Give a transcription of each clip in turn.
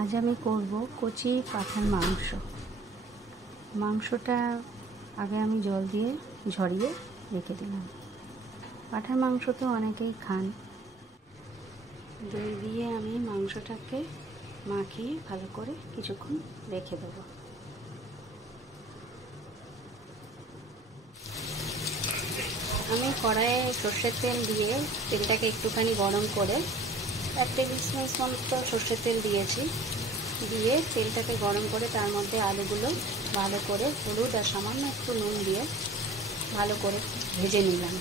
আজ আমি করব কচি পাঁঠার মাংস। মাংসটা আগে আমি জল দিয়ে ঝরিয়ে রেখে দিলাম। পাঁঠার মাংস তো অনেকেই খান। দই দিয়ে আমি মাংসটাকে মাখিয়ে ভালো করে কিছুক্ষণ রেখে দেবো। আমি কড়াইয়ে সর্ষের তেল দিয়ে তেলটাকে একটুখানি গরম করে 1 টেবিল চামচ মতো সর্ষের তেল দিয়েছি। দিয়ে তেলটাকে গরম করে তার মধ্যে আলুগুলো ভালো করে হলুদ আর সামান্য একটু নুন দিয়ে ভালো করে ভেজে নিলাম।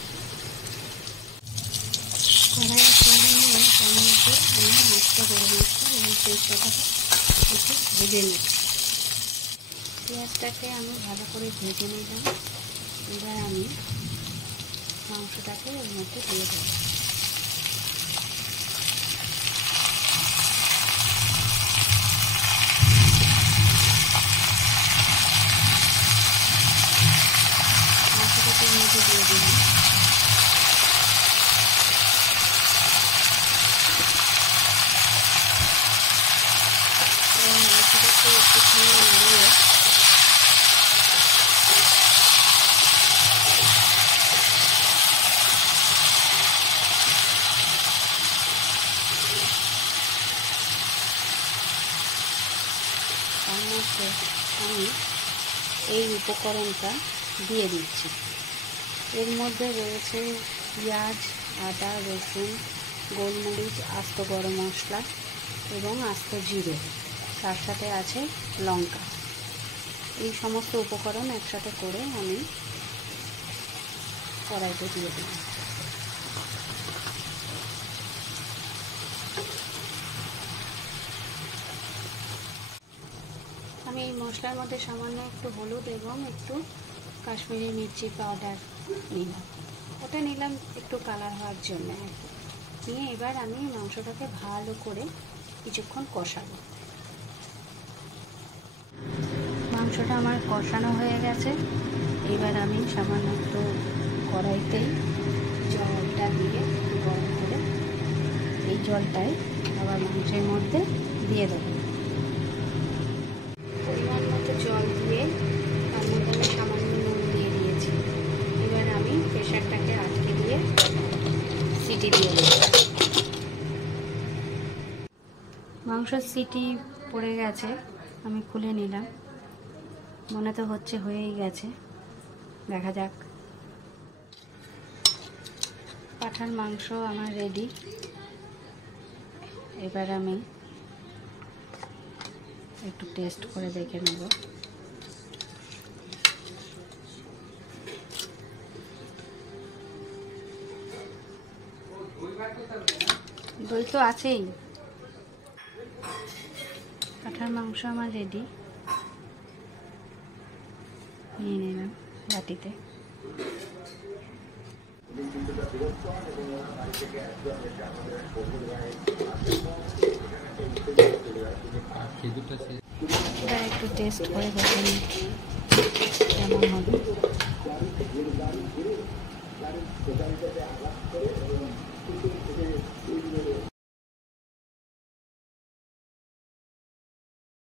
কড়াইয়ে তেল নিয়ে তার মধ্যে আমি মাছটা গরম মশলা এবং তেজপাতাটা একটু ভেজে নিচ্ছি। পেঁয়াজটাকে আমি ভালো করে ভেজে নিলাম। এবার আমি মাংসটাকে এর মধ্যে দিয়ে দেবো। মাংসটাকে এর মধ্যে দিয়ে দিলাম। এবং মাংসটাকে একটুখানি নাড়িয়ে তার মধ্যে আমি এই উপকরণটা দিয়ে দিচ্ছি। এর মধ্যে রয়েছে পেঁয়াজ, আদা, রসুন, গোলমরিচ, আস্ত গরম মশলা এবং আস্ত জিরে, তার সাথে আছে লঙ্কা। এই সমস্ত উপকরণ একসাথে করে আমি কড়াইতে দিয়ে দিলাম। আমি এই মশলার মধ্যে সামান্য একটু হলুদ এবং একটু কাশ্মীরি মির্চি পাউডার নিলাম। ওটা নিলাম একটু কালার হওয়ার জন্য আর কি। নিয়ে এবার আমি মাংসটাকে ভালো করে কিছুক্ষণ কষাবো। মাংসটা আমার কষানো হয়ে গেছে। এবার আমি সামান্য একটু কড়াইতেই জলটা দিয়ে গরম করে এই জলটাই আবার মাংসের মধ্যে দিয়ে দেবো। পরিমাণ মতো জল দিয়ে তার মধ্যে আমি সামান্য নুন দিয়ে দিয়েছি। এবার আমি প্রেশারটাকে আটকে দিয়ে সিটি দিয়ে দেব। মাংসের সিটি পড়ে গেছে, আমি খুলে নিলাম। মনে তো হচ্ছে হয়েই গেছে, দেখা যাক। পাঁঠার মাংস আমার রেডি। এবার আমি একটু টেস্ট করে দেখে নেব। দই তো আছেই। পাঁঠার মাংস আমার রেডি। নিয়ে নিলাম বাটিতে। এবার একটু টেস্ট করে দেখে নিই কেমন হবে।